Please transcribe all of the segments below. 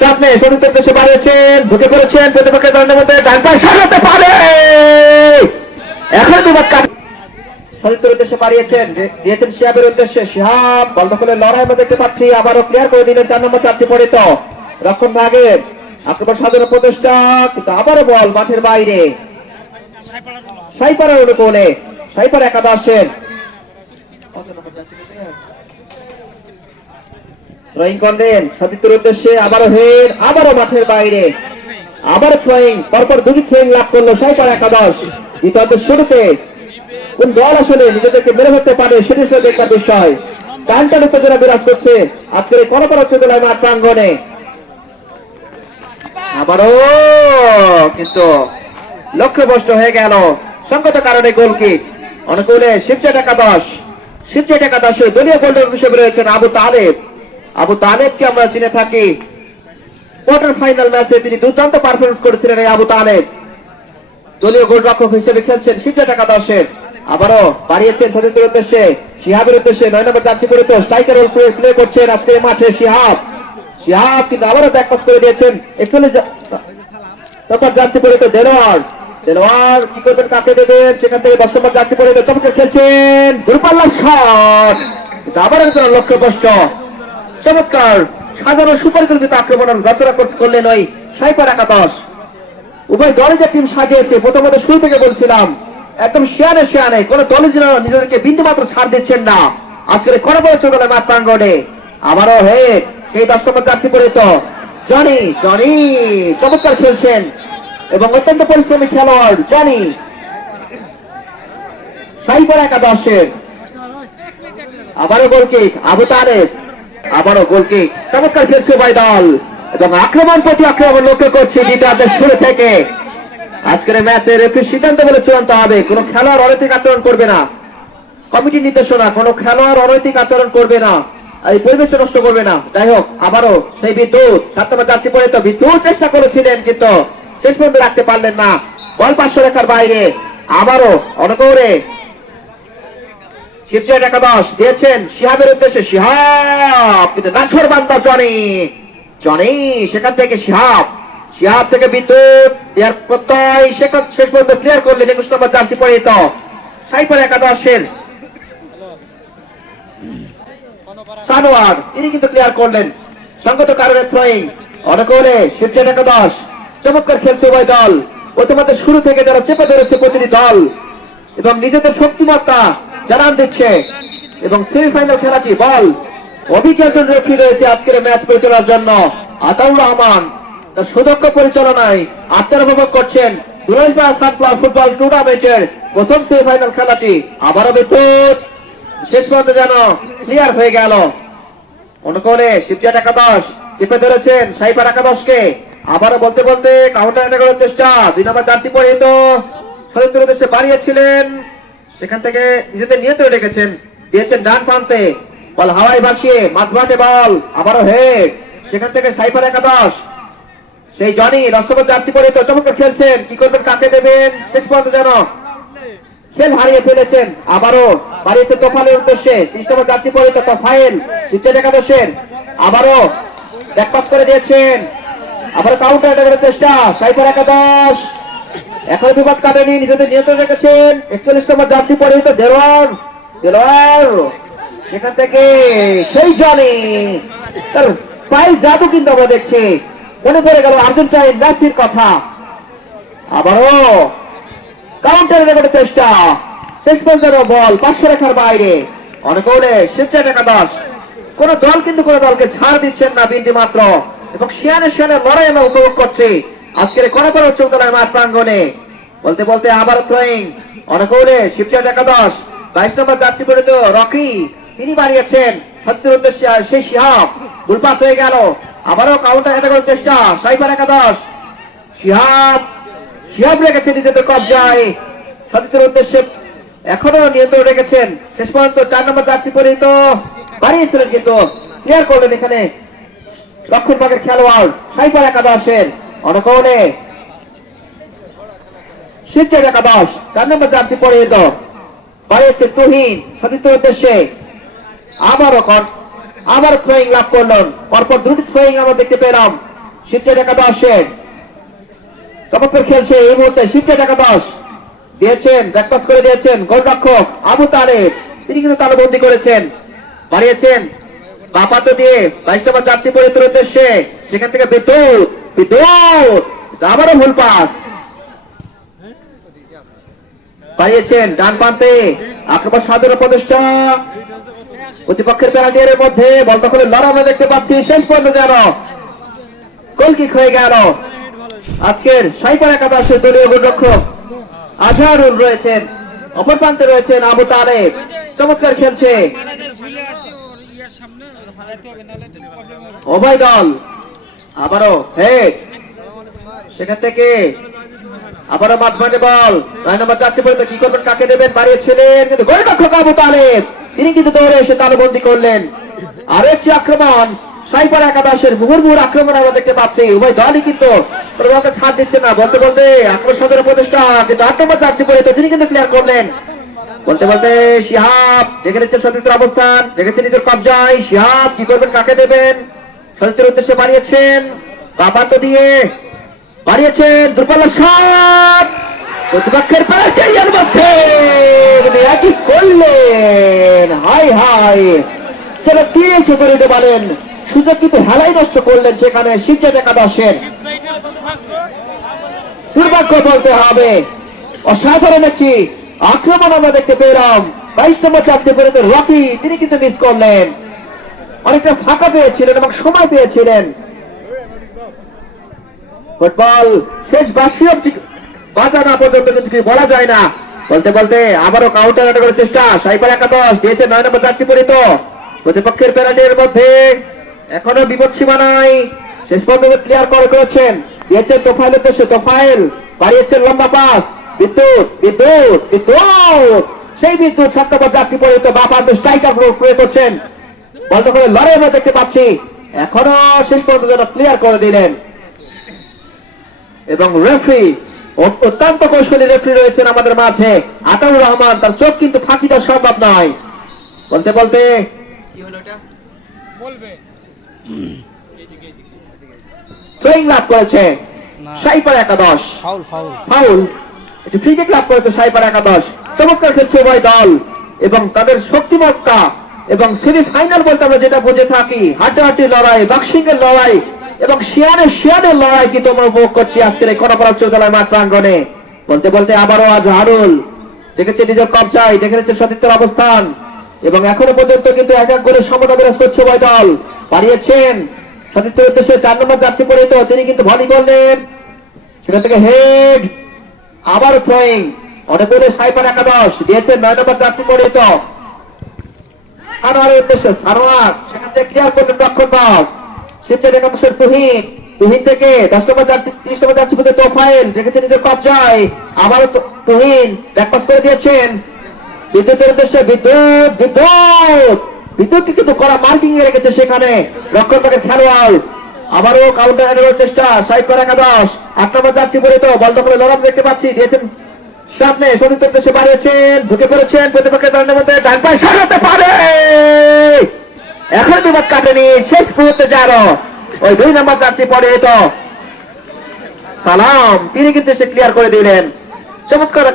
সামনে বাড়িয়েছেন ঢুকে পড়েছেন প্রতিপক্ষের মধ্যে ডান পায়ে সাজাতে পারে এখন বিবাদ কাট। উদ্দেশ্যে বাড়িয়েছেন, দে- দিয়েছেন উদ্দেশ্যে। শিহাব, বল লড়াই আমরা দেখতে পাচ্ছি, আবারও ক্লিয়ার করে দিলেন চার নম্বর চারটি পড়ে তো রক্ষণ ভাগের আক্রমণ সাধারণ প্রচেষ্টা, কিন্তু আবারও বল মাঠের বাইরে। সাইপাড়ার অনুকূলে সাইপার একাদশের থ্রোয়িং করলেন। সতীর্থের উদ্দেশ্যে আবারও হেড, আবারও মাঠের বাইরে। আবার থ্রোয়িং পরপর দুটি থ্রোয়িং লাভ করল সাইপার একাদশ। দ্বিতীয় শুরুতে কোন দল আসলে নিজেদেরকে মেরে ফেলতে পারে সেটি আসলে দেখার বিষয় টানটান উত্তেজনা বিরাজ করছে আজকের এই পরপর উত্তেজনায় মাঠ প্রাঙ্গনে আবারও কিন্তু লক্ষ্যভ্রষ্ট হয়ে গেল। সংগত কারণে গোল কিক অনুকূলে শিবচেট একাদশ। শিবচেট একাদশে দলীয় গোল্ডেন হিসেবে রয়েছেন আবু তালেব। আবু তালেবকে আমরা চিনে থাকি। কোয়ার্টার ফাইনাল ম্যাচে তিনি দুর্দান্ত পারফরমেন্স করেছিলেন এই আবু তালেব। দলীয় গোলরক্ষক হিসেবে খেলছেন শিবচেট একাদশের আবারও বাড়িয়েছেন সতীর্থের উদ্দেশ্যে। শিহাবের উদ্দেশ্যে নয় নম্বর চারটি করে তো স্ট্রাইকার রোল প্লে করছেন আজকে মাঠে শিহাব। শিহাব কিন্তু আবারও ব্যাকপাস করে দিয়েছেন। একচল্লিশ তারপর যাচ্ছে পরে তো দেলোয়ার। দেলোয়ার কি করবেন, কাকে দেবেন? সেখান থেকে দশ নম্বর যাচ্ছে পরে তো চমৎকার খেলছেন। দূরপাল্লার শট কিন্তু আবার একজন লক্ষ্য কষ্ট চমৎকার সাজানো সুপরিকল্পিত আক্রমণ রচনা করলেন ওই সাইপার একাদশ। উভয় দলে যে টিম সাজিয়েছে প্রথমত শুরু থেকে বলছিলাম, একদম শেয়ারে শেয়ারে কোন দলের জন্য নিজেদেরকে বিন্দু মাত্র ছাড় দিচ্ছেন না। আজকের কোনো বড় চলে মাঠ প্রাঙ্গনে আবারও হে সেই দশ নম্বর চাচ্ছি পরে জনি জনি, চমৎকার খেলছেন এবং অত্যন্ত পরিশ্রমী খেলোয়াড় জনি। সাইবার একাদশের আবারও গোল কিক আবু তালেব। আবারও গোল কিক চমৎকার খেলছে উভয় দল। এবং আক্রমণ প্রতি আক্রমণ লক্ষ্য করছে দ্বিতীয়ার্ধের শুরু থেকে। আজকের ম্যাচে রেফারি সিদ্ধান্ত বলে চূড়ান্ত হবে কোনো খেলোয়াড় অনৈতিক আচরণ করবে না। কমিটির নির্দেশনা, কোনো খেলোয়াড় অনৈতিক আচরণ করবে না। এই পরিবেশ নষ্ট করবে না। যাই হোক, আবারও সেই বিদ্যুৎ। সাত নম্বর বিদ্যুৎ চেষ্টা করেছিলেন, কিন্তু শেষ পর্যন্ত রাখতে পারলেন না। বল পাঁচশো রেখার বাইরে। আবারও অনকৌরে শিবজয় একাদশ দিয়েছেন শিহাবের উদ্দেশ্যে শিহাব, কিন্তু নাছর বান্দা জনি। জনি, সেখান থেকে শিহাব। শিহাব থেকে বিদ্যুৎ দেওয়ার প্রত্যয়, সেখান শেষ পর্যন্ত ক্লিয়ার করলেন একুশ নম্বর জার্সি পরিহিত। সাইফার একাদশের সানোয়ার, তিনি কিন্তু ক্লিয়ার করলেন। সঙ্গত কারণে থ্রোয়িং অনকলে শিবজয় একাদশ। চমৎকার খেলছে উভয় দল। প্রথমত শুরু থেকে যারা চেপে ধরেছে প্রতিটি দল, এবং নিজেদের শক্তিমত্তা জানান দিচ্ছে এবং সেমিফাইনাল খেলাটি বল। অভিজ্ঞ একজন রেফারি রয়েছে আজকের ম্যাচ পরিচালনার জন্য। আতাউর রহমান, তার সুদক্ষ পরিচালনায় আত্মার করছেন ফুটবল টুর্নামেন্টের প্রথম সেমিফাইনাল খেলাটি। আবারও বিদ্যুৎ। শেষ পর্যন্ত যেন ক্লিয়ার হয়ে গেল। অনুকূলে শিবচাট একাদশ, চেপে ধরেছেন সাইপার একাদশকে। আবারও বলতে বলতে কাউন্টার করার চেষ্টা। দুই নম্বর জার্সি পরিহিত। সদস্য বাড়িয়েছিলেন সেখান থেকে নিজেদের নিয়ে নিয়ন্ত্রণ রেখেছেন দিয়েছেন ডান প্রান্তে। বল হাওয়ায় ভাসিয়ে, মাঝ মাঠে বল, আবারও হেড। সেখান থেকে সাইপার একাদশ। সেই জনি, রাষ্ট্রপতি জার্সি পরিহিত চমৎকার খেলছেন। কি করবেন, কাকে দেবেন? শেষ পর্যন্ত যেন খেল হারিয়ে ফেলেছেন। আবারও বাড়িয়েছে তোফালের উদ্দেশ্যে। ত্রিশ নম্বর জার্সি পরিহিত তোফাইল শিবচেট একাদশের। আবারও ব্যাকপাস করে দিয়েছেন। আবারও কাউন্টার চেষ্টা। সাইফার একাদশ। এখন বিবাদ কাটেনি নিজেদের নিয়ন্ত্রণ রেখেছেন একচল্লিশ নম্বর জার্সি পরিহিত দেলোয়ার দেলোয়ার। সেখান থেকে সেই জনি, তার পায়ের জাদু কিন্তু আমরা দেখছি। মনে পড়ে গেল আর্জেন্টাইন মেসির কথা। আবারও কাউন্টার রেকর্ডের চেষ্টা। শেষ পর্যন্ত বল পাঁচশো রেখার বাইরে। অনেক অনুকূলে শিবচাট একাদশ। কোন দল কিন্তু কোন দলকে ছাড় দিচ্ছেন না বিন্দু মাত্র এবং শিয়ানে শিয়ানে লড়াই আমরা উপভোগ করছি। আজকের কোন কোন উচ্চতলার মাঠ প্রাঙ্গনে বলতে বলতে আবার থ্রোয়িং অনুকূলে শিবচাট একাদশ। বাইশ নম্বর জার্সি পরিত রকি। তিনি বাড়িয়েছেন। সত্যের উদ্দেশ্যে সেই শিহাব। গুলপাস হয়ে গেল। আবারও কাউন্টার অ্যাটাক করার চেষ্টা। সাইবার একাদশ। শিহাব শিহাব রেখেছে নিজেদের কবজায়। সতীর্থের উদ্দেশ্যে এখনও নিয়ন্ত্রণ রেখেছেন। শেষ পর্যন্ত চার নম্বর জার্সি পরিহিত বাড়িয়েছিলেন কিন্তু। ক্লিয়ার করলেন এখানে। দক্ষিণ পাকের খেলোয়াড়। সাইপার একাদশের একাদশ চার নম্বর তুহিন উদ্দেশ্যে। আবার থ্রোয়িং লাভ করলেন। পরপর দুটি থ্রোয়িং আমরা দেখতে পেলাম। চমৎকার খেলছে এই মুহূর্তে। একাদশ দিয়েছেন ব্যাকপাস করে দিয়েছেন গোলরক্ষক আবু তালেব। তিনি কিন্তু তালবন্দি করেছেন। বাড়িয়েছেন বাপাতো দিয়ে বাইশ নম্বর জার্সি পরিহিতের উদ্দেশ্যে। সেখান থেকে বিদ্যুৎ বিদ্যুৎ আবারও ভুল পাস। বাড়িয়েছেন ডান প্রান্তে আক্রমণ সাধারণ প্রতিষ্ঠা। প্রতিপক্ষের প্যারাটিয়ারের মধ্যে বল দখলে লড়া আমরা দেখতে পাচ্ছি। শেষ পর্যন্ত যেন গোলকিক হয়ে গেল। আজকের সাইপার একাদশের দলীয় গোলরক্ষক আজহারুল রয়েছেন। অপর প্রান্তে রয়েছেন আবু তালেব। চমৎকার খেলছে। অভয় দল। আবারও হেড সেখান থেকে আবারও মাঝমাঠে বল। নয় নম্বর যাচ্ছে পর্যন্ত কি করবেন, কাকে দেবেন বাড়িয়েছিলেন কিন্তু গোলরক্ষক আবু তালেব, তিনি কিন্তু দৌড়ে এসে তালবন্দি করলেন। আরও একটি আক্রমণ সাইপার একাদশের মুহুর্মুহুর আক্রমণ আমরা দেখতে পাচ্ছি। উভয় দলই কিন্তু কোনো দলকে ছাড় দিচ্ছে না, বলতে বলতে আক্রমণ সাধারণ প্রতিষ্ঠা কিন্তু আট নম্বর যাচ্ছে পর্যন্ত তিনি কিন্তু ক্লিয়ার করলেন। বলতে বলতে শিহাব, দেখে নিচ্ছেন সতীর্থের অবস্থান, দেখেছেন নিজের কবজায়। শিহাব কি করবেন, কাকে দেবেন? সতীর্থের উদ্দেশ্যে বাড়িয়েছেন বাপান্ত দিয়ে বাড়িয়েছেন দুর্বল শট প্রতিপক্ষের প্যারাটেরিয়ার মধ্যে একই করলেন। হাই হাই। পারেন সুযোগ কিন্তু হেলাই নষ্ট করলেন সেখানে শিবচেত একাদশের। দুর্ভাগ্য বলতে হবে। অসাধারণ একটি আক্রমণ আমরা দেখতে পেলাম। বাইশ নম্বর চারটে পর্যন্ত রকি, তিনি কিন্তু মিস করলেন। অনেকটা ফাঁকা পেয়েছিলেন এবং সময় পেয়েছিলেন। ফুটবল শেষ বাসী অবধি বাঁচা না পর্যন্ত কিছু বলা যায় না। বলতে বলতে আবারও কাউন্টার করার চেষ্টা সাইপার একাদশ, দিয়েছে নয় নম্বর যাচ্ছি পরিত প্রতিপক্ষের প্যারাডের মধ্যে এখনও বিপদ সীমা নাই। শেষ পর্যন্ত ক্লিয়ার করে করেছেন দিয়েছেন তোফাইল উদ্দেশ্যে তোফাইল বাড়িয়েছেন লম্বা পাস বিদ্যুৎ বিদ্যুৎ বিদ্যুৎ! সেই বিদ্যুৎ নম্বর যাচ্ছি পরিত বাপার স্ট্রাইকার প্রয়োগ করছেন। বলতে করে লড়াই আমরা দেখতে পাচ্ছি। এখনও শেষ পর্যন্ত যেন ক্লিয়ার করে দিলেন। এবং রেফারি অত্যন্ত কৌশলী রেফারি রয়েছেন আমাদের মাঝে। আতাউর রহমান তার চোখ কিন্তু ফাঁকি দেওয়া সম্ভব নয়। বলতে বলতে বলবে। লাভ করেছে। সাইপার একাদশ। ফাউল ফাউল ফাউল কিক লাভ করেছে সাইপার একাদশ। চমৎকার খেলছে উভয় দল। এবং তাদের শক্তিমত্তা এবং সেমি ফাইনাল বলতে আমরা যেটা বুঝে থাকি, হাড্ডাহাড্ডি লড়াই বক্সিং এর লড়াই এবং শিয়ানের শিয়ানের লড়াই কিন্তু আমরা উপভোগ করছি আজকের এই কনপরা চৌতলায় মাঠ প্রাঙ্গনে বলতে বলতে আবারও আজ হারুল দেখেছে নিজের কবজায় দেখে নিচ্ছে সতীর্থের অবস্থান এবং এখনও পর্যন্ত কিন্তু এক এক করে সমতা বিরাজ করছে উভয় দল বাড়িয়েছেন। সতীর্থের উদ্দেশ্যে চার নম্বর জার্সি পরিহিত, তিনি কিন্তু ভলি করলেন সেখান থেকে হেড আবার থ্রোয়িং অনেক দূরে সাইপার একাদশ, দিয়েছেন নয় নম্বর জার্সি পরিহিত। তুহিন তুহিন থেকে দশ নম্বর যাচ্ছে তিরিশ নম্বর যাচ্ছে বুঝে তোফাইল রেখেছে নিজের কবজায় আবারও তুহিন ব্যাকপাস করে দিয়েছেন। বিদ্যুতের উদ্দেশ্যে বিদ্যুৎ বিদ্যুৎ। বিদ্যুৎ কিন্তু করা মার্কিং রেখেছে সেখানে রক্ষণ পাকের খেলোয়াড়। আবারও কাউন্টার চেষ্টা সাইপার একাদশ। আট নম্বর যাচ্ছি বলে তো বল দখলে লড়াম দেখতে পাচ্ছি, দিয়েছেন সামনে সতীর্থ উদ্দেশ্যে বাড়িয়েছেন, ঢুকে পড়েছেন প্রতিপক্ষের দলের মধ্যে। ডান পায়ে সাজাতে পারে! এখন বিপদ কাটেনি, শেষ মুহূর্তে যারো ওই দুই নম্বর জার্সি পরে তো। সালাম, তিনি কিন্তু সে ক্লিয়ার করে দিলেন। চমৎকার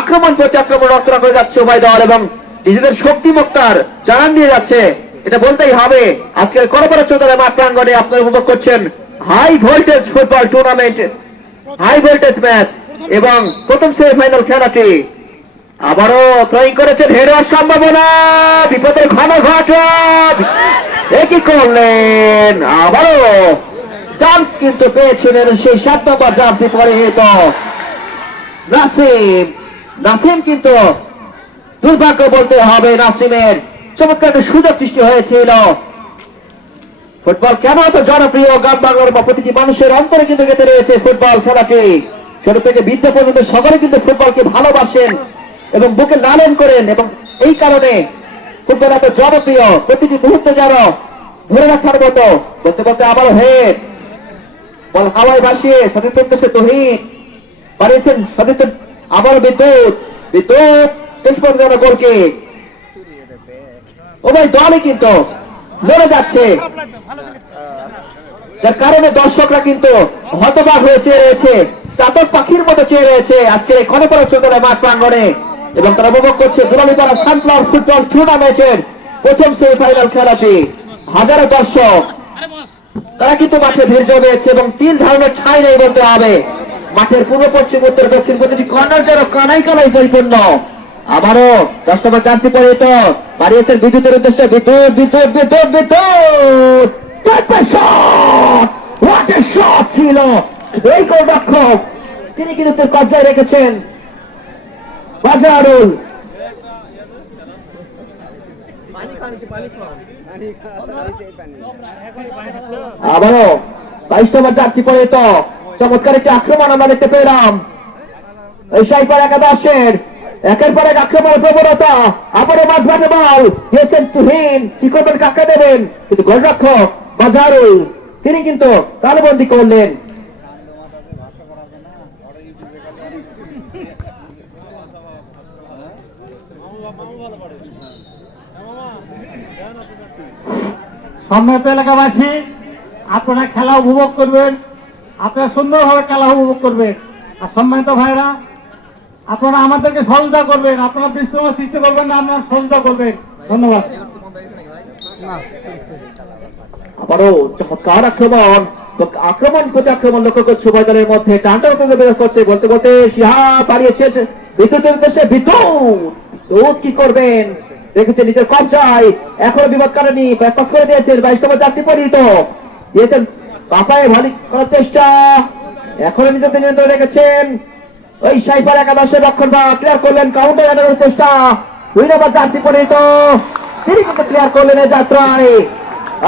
আক্রমণ, প্রতি আক্রমণ রচনা করে যাচ্ছে উভয় দল এবং নিজেদের শক্তিমত্তার জানান দিয়ে যাচ্ছে। এটা বলতেই হবে, আজকের করবরা চৌধুরী মাঠ প্রাঙ্গনে আপনারা উপভোগ করছেন high voltage football tournament high voltage match এবং প্রথম সেমিফাইনাল খেলাটি আবারও থ্রোয়িং করেছেন হেরার সম্ভাবনা। বিপদের ঘন ঘটন একই করলেন। আবারও চান্স কিন্তু পেয়েছিলেন সেই সাত নম্বর জার্সি তো নাসিম নাসিম কিন্তু দুর্ভাগ্য বলতে হবে নাসিমের। চমৎকার একটা সুযোগ সৃষ্টি হয়েছিল। ফুটবল কেন এত জনপ্রিয় গ্রাম বাংলার বা প্রতিটি মানুষের অন্তরে কিন্তু গেতে রয়েছে ফুটবল খেলাটি। ছোট থেকে বৃদ্ধ পর্যন্ত সকলে কিন্তু ফুটবলকে ভালোবাসেন এবং বুকে লালন করেন এবং এই কারণে ফুটবল এত জনপ্রিয়। প্রতিটি মুহূর্তে যেন ধরে রাখার মতো। বলতে বলতে আবার হেড বল হাওয়ায় ভাসিয়ে সতীর্থ উদ্দেশ্যে তহিন বাড়িয়েছেন সতীর্থ আবার বিদ্যুৎ। বিদ্যুৎ, শেষ পর্যন্ত গোলকে উভয় দলই কিন্তু লড়ে যাচ্ছে। যার কারণে দর্শকরা কিন্তু হতবাক হয়েছে রয়েছে। চাতক পাখির মতো চেয়ে রয়েছে। আজকে খনপরা চোখলে মাঠ প্রাঙ্গণে। এবং তারা উপভোগ করছে দুলালিপাড়া সানফ্লাওয়ার ফুটবল টুর্নামেন্টের প্রথম সেমিফাইনাল খেলাটি। হাজারো দর্শক। তারা কিন্তু মাঠে ভিড় জমিয়েছে এবং তিন ধরনের ঠাই নেই বলতে হবে। মাঠের পূর্ব, পশ্চিম, উত্তর, দক্ষিণ প্রতিটি কর্নার যেন কানাই কানাই পরিপূর্ণ। আবারও দশ নম্বর চাষি পরিহিত। বাড়িয়েছেন বিদ্যুতের উদ্দেশ্যে বিদ্যুৎ বিদ্যুৎ বিদ্যুৎ বিদ্যুৎ। ছিল! এই গোলরক্ষক তিনি কিন্তু কবজায় রেখেছেন। বাজারুল আবারও বাইশ নম্বর জার্সি পরিহিত চমৎকার একটি আক্রমণ আমরা দেখতে পেলাম। এই সাইপার একাদশের একের পর এক আক্রমণের প্রবণতা। আবারও মাঝমাঠে বল। দিয়েছেন তুহিন। কি করবেন? কাকে দেবেন? কিন্তু গোলরক্ষক বাজারুল তিনি কিন্তু তালবন্দি করলেন। সম্মানিত এলাকাবাসী, আপনারা খেলা উপভোগ করবেন। আপনারা সুন্দরভাবে খেলা উপভোগ করবেন। আর সম্মানিত ভাইরা, আপনারা আমাদেরকে সহযোগিতা করবেন। আপনারা বিশৃঙ্খলা সৃষ্টি করবেন না, আপনারা সহযোগিতা করবেন। ধন্যবাদ। আবারও চমৎকার আক্রমণ আক্রমণ, প্রতি আক্রমণ লক্ষ্য করছে উভয় দলের মধ্যে। টানটা বের করছে, বলতে বলতে সিহা পারিয়েছে বিদ্যুতের বিদ্যুৎ। বিদ্যুৎ কি করবেন? রেখেছে নিজের কবজায় এখনও বিপদ কারণী ব্যাকপাস করে দিয়েছেন বাইশ নম্বর যাচ্ছি পরিহিত। দিয়েছেন পাপায় ভালি করার চেষ্টা। এখনও নিজেদের নিয়ন্ত্রণ রেখেছেন। ওই সাইপার একাদশের রক্ষণ বা ক্লিয়ার করলেন কাউন্টার চেষ্টা দুই নম্বর যাচ্ছি পরিহিত। তিনি কিন্তু ক্লিয়ার করলেন এই যাত্রায়।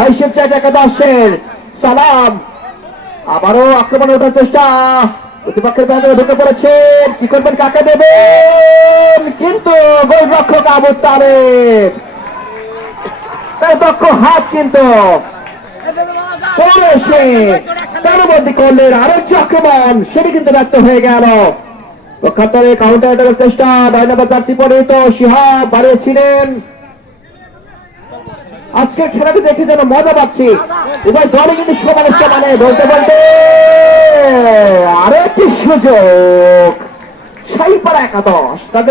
এই শিবচাঁদ একাদশের সালাম। আবারও আক্রমণে ওঠার চেষ্টা। প্রতিপক্ষের ব্যাপারে ঢুকে পড়েছেন কি করবেন, কাকে দেবেন? কিন্তু গোলরক্ষক আবু তালেব। তার দক্ষ হাত কিন্তু পড়েছে। সেটি কিন্তু ব্যর্থ হয়ে গেল। কাউন্টার চেষ্টা, নয় নম্বর চাচ্ছি পরে তো সিহাব বাড়িয়েছিলেন। আজকের খেলাটি দেখে যেন মজা পাচ্ছি। উভয় দলে কিন্তু সমানে মানে বলতে বলতে আরও একটি সুযোগ। সাইপাড়া একাদশ, তাদের